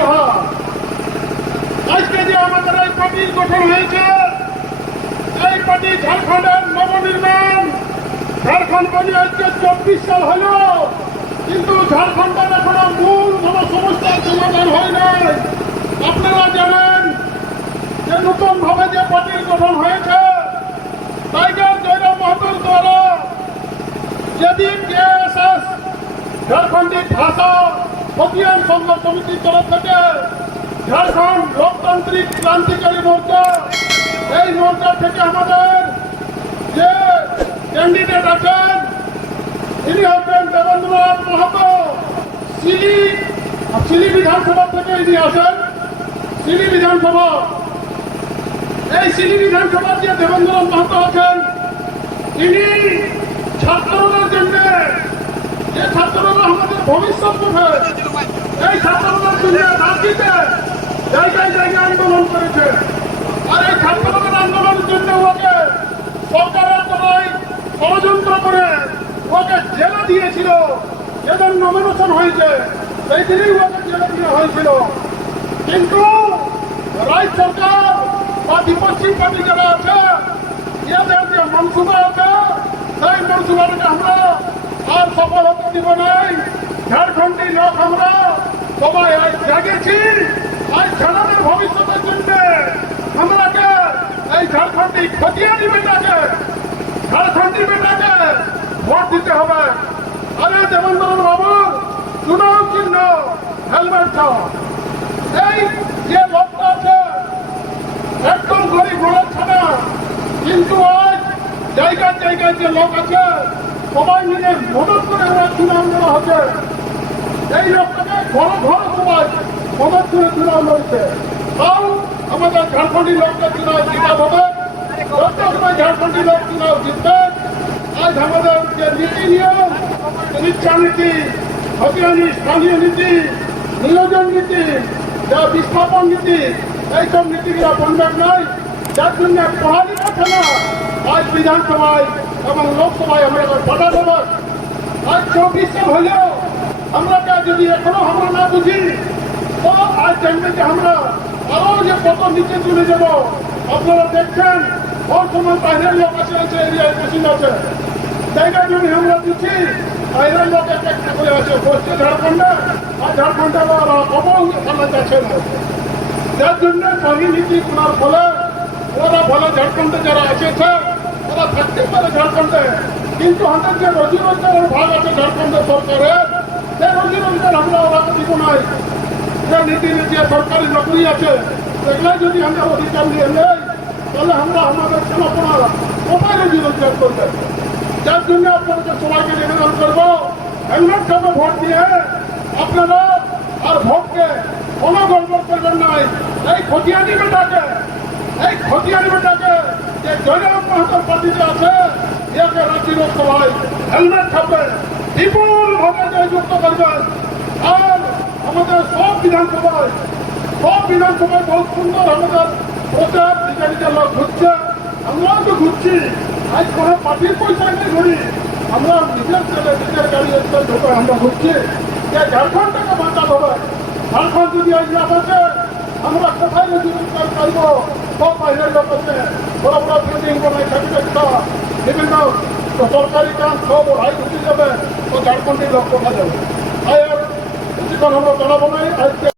জোহার। আজকে যে আমাদের এই পার্টির গঠন হয়েছে, এই পার্টি ঝাড়খণ্ডের নবনির্মাণ। ঝাড়খণ্ড বলে আজকে 24 সাল হল, কিন্তু ঝাড়খণ্ডের এখনো মূল কোনো সমস্যার সমাধান হয় নাই। আপনারা জানেন যে নতুন ভাবে যে পার্টির গঠন হয়েছে, টাইগার জয়রাম মাহাতোর দ্বারা যেদিন জেএসএস ঝাড়খণ্ডী ভাষা খতিয়ান সংঘর্ষ সমিতির তরফ থেকে ঝাড়খণ্ড লোকতান্ত্রিক ক্রান্তিকারী মোর্চা, এই মোর্চা থেকে আমাদের যে ক্যান্ডিডেট আছেন তিনি হচ্ছেন দেবেন্দ্রনাথ মাহাতো। সিলি বিধানসভা থেকে ইনি আসেন। সিলি বিধানসভা, এই সিলি বিধানসভার যে দেবেন্দ্রনাথ মাহাতো আছেন, তিনি ছাত্রদের জন্য, যে ছাত্ররা আমাদের ভবিষ্যৎ মুখে, এই ছাত্রদের জন্য রাজনীতিতে জায়গায় জায়গায় আন্দোলন করেছে। আর এই ছাত্রদের আন্দোলনের জন্য ওকে সরকারের দ্বারাই ষড়যন্ত্র করে ওকে জেলে দিয়েছিল। যেদিন নমিনেশন হয়েছে সেই দিনই ওকে জেলে দেওয়া হয়েছিল। কিন্তু রাজ্য সরকার বা বিপক্ষী পার্টি যারা আছে, এদের যে মনসুবা আছে, সেই মনসুবাটাকে আমরা আর সফল হতে দিব নাই। ঝাড়খণ্ডী লোক আমরা সবাই আজ জাগেছি। আজ ছেলেদের ভবিষ্যতের জন্য আমরাকে এই ঝাড়খণ্ডী খতিয়ানি বেটাকে, ঝাড়খণ্ডী বেটাকে ভোট দিতে হবে। আরে দেবেন্দ্রনাথ বাবুর চুনাও চিহ্ন হেলমেট ছাড়া। এই যে লোকটা আছে একদম গরিব ঘোড়া ছাড়া, কিন্তু আজ জায়গায় জায়গায় যে লোক আছে সবাই মিলে মদত করে ওরা চুনাও নেওয়া হচ্ছে। এই লোকটাকে ঘরে ঘরে সবাই মদত করে চুনাও লড়ছে। তাও আমাদের ঝাড়খণ্ডী লোককে চুনাও জিতা হবে। প্রত্যেকটা ঝাড়খণ্ডী লোক চুনাও জিতবে। আজ আমাদের যে নীতি নিয়ম, শিক্ষা নীতি, খতিয়ানি স্থানীয় নীতি, নিয়োজন নীতি, যা বিস্থাপন নীতি, এইসব নীতিগুলো বন্ধক নাই। যার জন্য পড়ালেখা খেলা আজ বিধানসভায় এবং লোকসভায় আমরা বাধা দেব। আজ 24 সাল হলেও আমরা যদি এখনো আমরা না বুঝি, তো আজ জানবেন যে আমরা আরো যে কত নিচে চলে যাব। আপনারা দেখছেন ওর সময় বাইরের লোক আছে, এরিয়ায় মেশিন আছে, জায়গা জমি আমরা দিচ্ছি, বাইরের লোক একটা করে আছে বসছে ঝাড়খণ্ডে, আর ঝাড়খণ্ডে কবল খেলা যাচ্ছে না। যার জন্য সহি নীতি করার ফলে ওরা ভালো ঝাড়খণ্ডে যারা এসেছে ওরা থাকতে পারে ঝাড়খণ্ডে, কিন্তু আমাদের যে রোজি রোজগারের ভাগ আছে ঝাড়খণ্ডের সরকারের, সেই রোজি রোজগার আমরা ওরাকে দিব নাই। যে নীতি নীতি সরকারি নকরি আছে সেগুলাই যদি আমরা অধিকার নিয়ে নেই, তাহলে আমরা আমাদের সেনাপোনা কোথায় রোজি রোজগার করবে। যার জন্য আপনাদের সবাইকে নিবেদন করবো, হেলমেট খাবে ভোট দিয়ে আপনারা আর ভোটকে কোনো গড়বড় করবেন নাই। এই খতিয়ানি বেটাকে, এই খতিয়ানি বেটাকে যে জয়রাম মাহাতোর পার্টিতে আছে, একে রাজ্য লোকসভায় হেলমেট খাবে বিপুল ভাবে জয়যুক্ত করবেন। আর আমাদের সব বিধানসভায় বহুত সুন্দর আমাদের প্রচার নিজে নিজের লোক ঘুরছে, আমরাও তো ঘুরছি। আজ কোনো পার্টির পয়সা নেই ঘুরি, আমরা নিজের ছেলে নিজের গাড়ি ঢোকে আমরা ঘুরছি। যে ঝাড়খণ্ডটাকে বাঁচাতে হবে। ঝাড়খণ্ড যদি আজ না বাঁচে আমরা কোথায় রোজি রোজগার করবো? সব বাইরের লোক আছে, বড় বড় বিল্ডিং বানায় সার্টিফিকেট, বিভিন্ন সরকারি কাজ সব ওরাই ঘুরতে যাবে, তো ঝাড়খণ্ডের লোক কোথায় যাবে? আর কিছুক্ষণ আমরা জানাবো নাই। আজকে